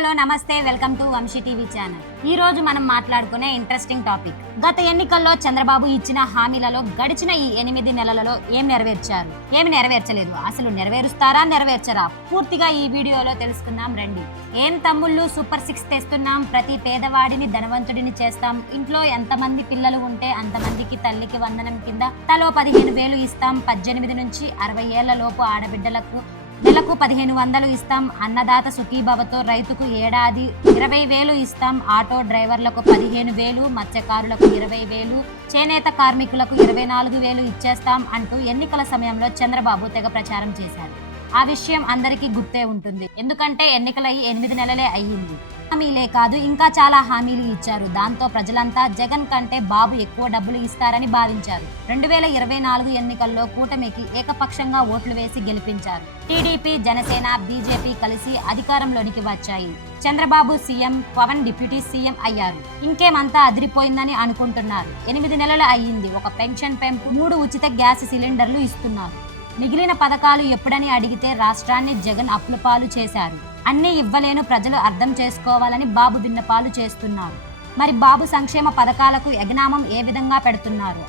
Hello నమస్తే, welcome to Vamsi TV channel. ఈ రోజు మనం మాట్లాడుకునే ఇంట్రెస్టింగ్ టాపిక్, గత ఎన్నికల్లో చంద్రబాబు ఇచ్చిన హామీలలో గడిచిన ఈ 8 నెలలలో ఏం నెరవేర్చారు, ఏమి నెరవేర్చలేదు, అసలు నెరవేరుస్తారా నెరవేర్చరా, పూర్తిగా ఈ వీడియోలో తెలుసుకుందాం రండి. ఏం తమ్ముళ్ళు, సూపర్ 6 తెస్తున్నాం, ప్రతి పేదవాడిని ధనవంతుడిని చేస్తాం, ఇంట్లో ఎంతమంది పిల్లలు ఉంటే అంతమందికి తల్లికి వందనం కింద తలో 15,000 ఇస్తాం, 18 నుంచి 60 ఏళ్ల లోపు ఆడబిడ్డలకు నెలకు 1,500 ఇస్తాం, అన్నదాత సుఖీభవతో రైతుకు ఏడాది 20,000 ఇస్తాం, ఆటో డ్రైవర్లకు 15,000, మత్స్యకారులకు 20,000, చేనేత కార్మికులకు 24,000 ఇచ్చేస్తాం అంటూ ఎన్నికల సమయంలో చంద్రబాబు తెగ ప్రచారం చేశారు. ఆ విషయం అందరికీ గుర్తే ఉంటుంది, ఎందుకంటే ఎన్నికలయ్యి 8 నెలలే అయ్యింది. హామీలే కాదు, ఇంకా చాలా హామీలు ఇచ్చారు. దాంతో ప్రజలంతా జగన్ కంటే బాబు ఎక్కువ డబ్బులు ఇస్తారని భావించారు. 2024 ఎన్నికల్లో కూటమికి ఏకపక్షంగా ఓట్లు వేసి గెలిపించారు. టీడీపీ, జనసేన, బీజేపీ కలిసి అధికారంలోనికి వచ్చాయి. Chandrababu CM, Pawan deputy CM అయ్యారు. ఇంకేమంతా అదిరిపోయిందని అనుకుంటున్నారు. 8 నెలలు అయ్యింది. ఒక పెన్షన్ పెంపు, 3 ఉచిత గ్యాస్ సిలిండర్లు ఇస్తున్నారు. మిగిలిన పథకాలు ఎప్పుడని అడిగితే రాష్ట్రాన్ని జగన్ అప్పుల పాలు చేశారు. అన్నీ ఇవ్వలేను, ప్రజలు అర్థం చేసుకోవాలని బాబు విన్నపాలు చేస్తున్నారు. మరి బాబు సంక్షేమ పథకాలకు ఎగనామం ఏ విధంగా పెడుతున్నారు,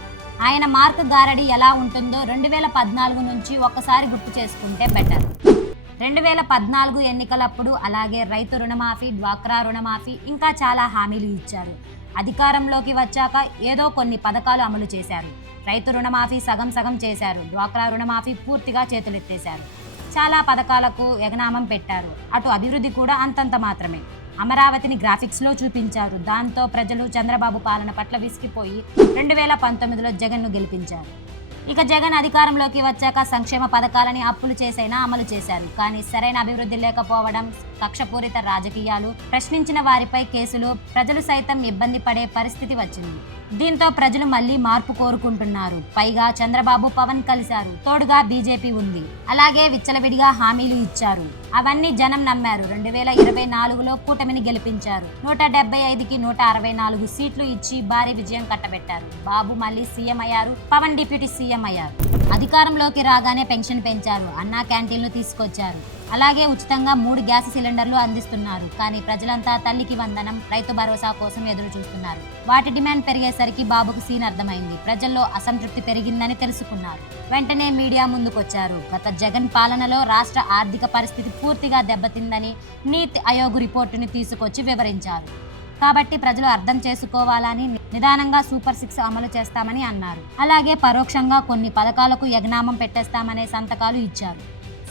ఆయన మార్క్ గారడి ఎలా ఉంటుందో 2014 నుంచి ఒక్కసారి గుర్తు చేసుకుంటే బెటర్. 2014 ఎన్నికలప్పుడు అలాగే రైతు రుణమాఫీ, డ్వాక్రా రుణమాఫీ, ఇంకా చాలా హామీలు ఇచ్చారు. అధికారంలోకి వచ్చాక ఏదో కొన్ని పథకాలు అమలు చేశారు. రైతు రుణమాఫీ సగం సగం చేశారు, డ్వాక్రా రుణమాఫీ పూర్తిగా చేతులెత్తేశారు. చాలా పథకాలకు ఎగనామం పెట్టారు. అటు అభివృద్ధి కూడా అంతంత మాత్రమే. అమరావతిని గ్రాఫిక్స్లో చూపించారు. దాంతో ప్రజలు చంద్రబాబు పాలన పట్ల విసిగిపోయి 2019లో జగన్ను గెలిపించారు. ఇక జగన్ అధికారంలోకి వచ్చాక సంక్షేమ పథకాలని అప్పులు చేసైనా అమలు చేశారు. కానీ సరైన అభివృద్ధి లేకపోవడం, కక్షపూరిత రాజకీయాలు, ప్రశ్నించిన వారిపై కేసులు, ప్రజలు సైతం ఇబ్బంది పడే పరిస్థితి వచ్చింది. దీంతో ప్రజలు మళ్లీ మార్పు కోరుకుంటున్నారు. పైగా చంద్రబాబు, పవన్ కలిశారు, తోడుగా బీజేపీ ఉంది. అలాగే విచ్చలవిడిగా హామీలు ఇచ్చారు. అవన్నీ జనం నమ్మారు. 2024లో కూటమిని గెలిపించారు. 175కి 164 సీట్లు ఇచ్చి భారీ విజయం కట్టబెట్టారు. బాబు మళ్లీ సీఎం అయ్యారు, పవన్ డిప్యూటీ సీఎం అయ్యారు. అధికారంలోకి రాగానే పెన్షన్ పెంచారు, అన్నా క్యాంటీన్లు తీసుకొచ్చారు. అలాగే ఉచితంగా 3 గ్యాస్ సిలిండర్లు అందిస్తున్నారు. కానీ ప్రజలంతా తల్లికి వందనం, రైతు భరోసా కోసం ఎదురు చూస్తున్నారు. వాటి డిమాండ్ పెరిగేసరికి బాబుకు సీన్ అర్థమైంది. ప్రజల్లో అసంతృప్తి పెరిగిందని తెలుసుకున్నారు. వెంటనే మీడియా ముందుకొచ్చారు. గత జగన్ పాలనలో రాష్ట్ర ఆర్థిక పరిస్థితి పూర్తిగా దెబ్బతిందని నీతి ఆయోగ్ రిపోర్టుని తీసుకొచ్చి వివరించారు. కాబట్టి ప్రజలు అర్థం చేసుకోవాలని నిదానంగా సూపర్ 6 అమలు చేస్తామని అన్నారు. అలాగే పరోక్షంగా కొన్ని పథకాలకు ఎగనామం పెట్టేస్తామనే సంతకాలు ఇచ్చారు.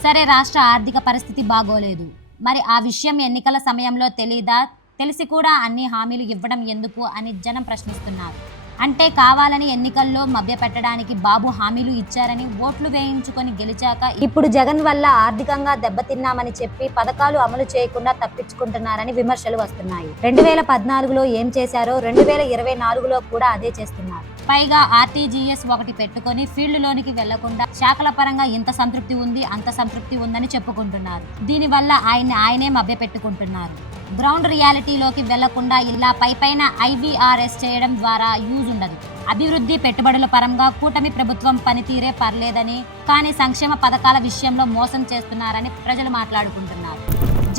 సరే, రాష్ట్ర ఆర్థిక పరిస్థితి బాగోలేదు, మరి ఆ విషయం ఎన్నికల సమయంలో తెలీదా? తెలిసి కూడా అన్ని హామీలు ఇవ్వడం ఎందుకు అని జనం ప్రశ్నిస్తున్నారు. అంటే కావాలని ఎన్నికల్లో మభ్యపెట్టడానికి బాబు హామీలు ఇచ్చారని, ఓట్లు వేయించుకొని గెలిచాక ఇప్పుడు జగన్ వల్ల ఆర్థికంగా దెబ్బతిన్నామని చెప్పి పథకాలు అమలు చేయకుండా తప్పించుకుంటున్నారని విమర్శలు వస్తున్నాయి. 2014లో ఏం చేశారో 2024లో కూడా అదే చేస్తున్నారు. పైగా ఆర్టీజీఎస్ ఒకటి పెట్టుకొని ఫీల్డ్లోనికి వెళ్లకుండా శాఖల పరంగా ఇంత సంతృప్తి ఉంది, అంత సంతృప్తి ఉందని చెప్పుకుంటున్నారు. దీనివల్ల ఆయనే మభ్యపెట్టుకుంటున్నారు. గ్రౌండ్ రియాలిటీలోకి వెళ్లకుండా ఇలా పైపైన ఐవీఆర్ఎస్ చేయడం ద్వారా యూజ్ ఉండదు. అభివృద్ధి, పెట్టుబడుల పరంగా కూటమి ప్రభుత్వం పనితీరే పర్లేదని, కానీ సంక్షేమ పథకాల విషయంలో మోసం చేస్తున్నారని ప్రజలు మాట్లాడుకుంటున్నారు.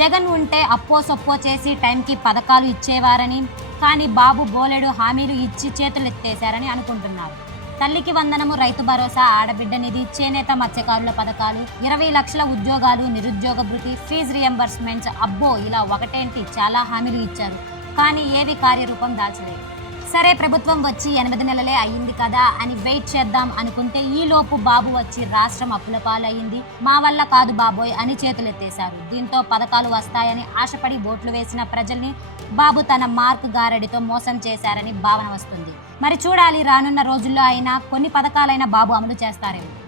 జగన్ ఉంటే అప్పో సొప్పో చేసి టైంకి పథకాలు ఇచ్చేవారని, కానీ బాబు బోలెడు హామీలు ఇచ్చి చేతులెత్తేశారని అనుకుంటున్నారు. తల్లికి వందనము, రైతు భరోసా, ఆడబిడ్డ నిధి, చేనేత మత్స్యకారుల పథకాలు, 20 లక్షల ఉద్యోగాలు, నిరుద్యోగ భృతి, ఫీజు రియంబర్స్మెంట్స్, అబ్బో ఇలా ఒకటేంటి చాలా హామీలు ఇచ్చారు. కానీ ఏవి కార్యరూపం దాల్చలేదు. సరే, ప్రభుత్వం వచ్చి 8 నెలలే అయ్యింది కదా అని వెయిట్ చేద్దాం అనుకుంటే ఈలోపు బాబు వచ్చి రాష్ట్రం అప్పుల పాలయ్యింది, మా వల్ల కాదు బాబోయ్ అని చేతులెత్తేశారు. దీంతో పథకాలు వస్తాయని ఆశపడి ఓట్లు వేసిన ప్రజల్ని బాబు తన మార్క్ గారడితో మోసం చేశారని భావన వస్తుంది. మరి చూడాలి, రానున్న రోజుల్లో అయినా కొన్ని పథకాలైన బాబు అమలు చేస్తారేమో.